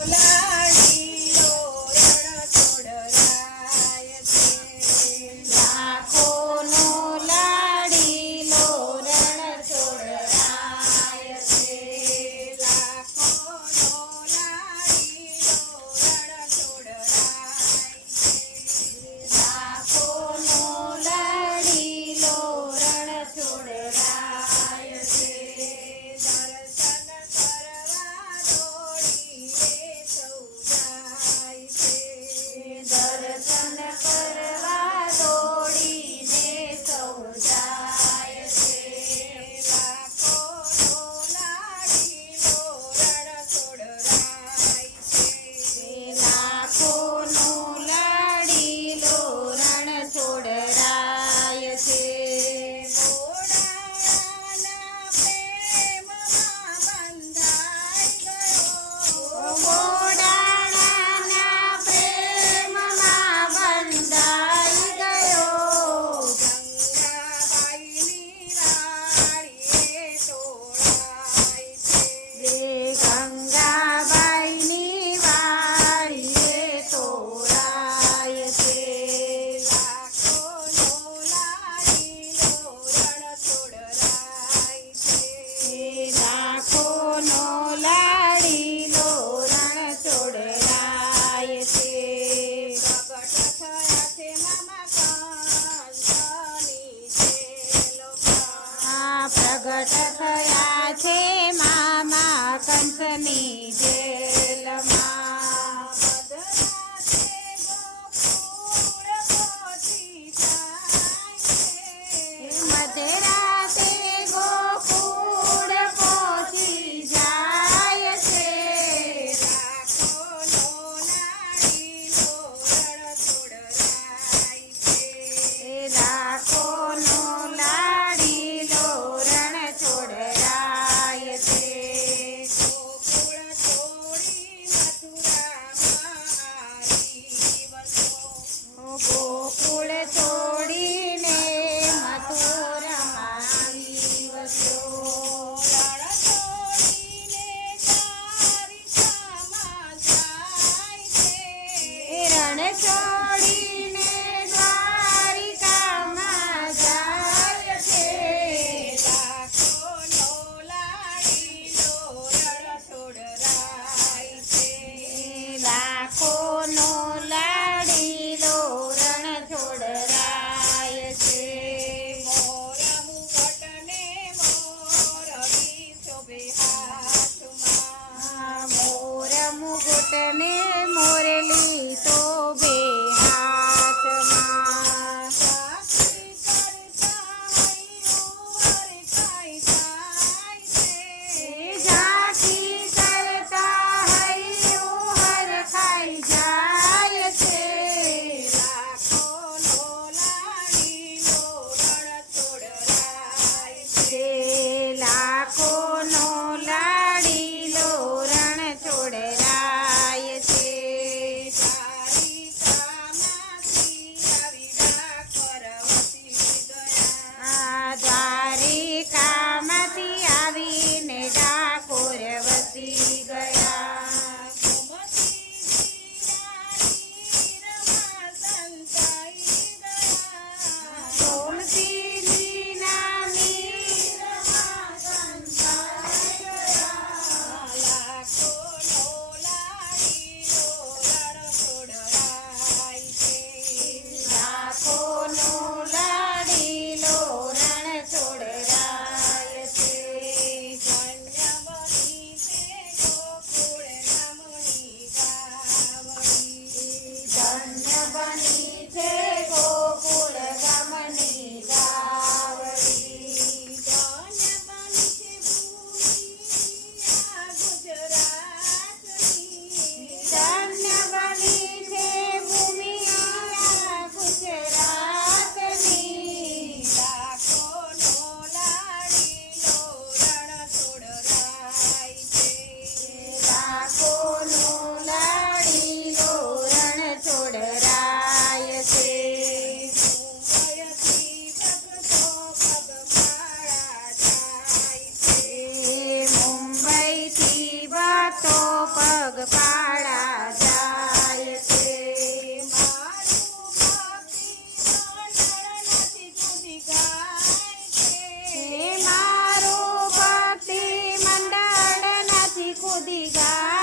લાડીલો રણ છોડરાય છે. લાખોનો લાડીલો રણ છોડરાય છે. લાખોનો લાડીલો રણ છોડરાય છે. લાખોનો લાડીલો રણ છોડરાય છે. દર્શન કરવા દોડીને સૌ જાય છે. દર્શન કરવા દોડીને સૌ જાય છે. લાખોનો લાડીલો રણ છોડરાય છે. લાખોનો લાડીલો રણ છોડરાય છે. મોડાના પ્રેમમાં બંધાઈ ગયો. ઘોડાના પ્રેમમાં બંધાઈ ગંગાબાઈની ગયો. વાડીએ તોળાય છે. ગંગાબાઈની વાડીએ તોળાય છે. લાખોનો લાડીલો રણ છોડરાય છે. લાખોનો લાડીલો રણ છોડરાય છે. પ્રગટ થયા છે મામા કંસની જેલમાં. પ્રગટ થયા છે મામા કંસની જેલમાં. મધરાતે ગોકુળ પહોંચી જાય છે. મધરાતે ગોકુળ પહોંચી લાખોનો લાડીલો રણ છોડરાય છે. લાખોનો લાડીલો રણ છોડરાય છે. ગોકુળ છોડી મથુરામાં આવી વસો. ગોકુળ છોડીને મથુરામાં આવી વસ્યો. રણ છોડીને દ્વારિકામાં જાય છે. રણ છોડીને દ્વારિકામાં જાય છે. લાખોનો લાડીલો રણ છોડરાય છે. લાખોનો લાડીલો રણ છોડરાય છે. મોર મુગટને મોરલી શોભે હાથમાં. મોર મુગુટને મોરલી તો બે હાથમાં. સાક્ષી કરતા હૈયું હરખાઈ જાય છે. ઝાંખી કરતા હૈયું હરખાઈ જાય છે. લાખોનો લાડીલો રણ છોડરાય છે. લાખોનો લાડીલો રણ છોડરાય છે. જાય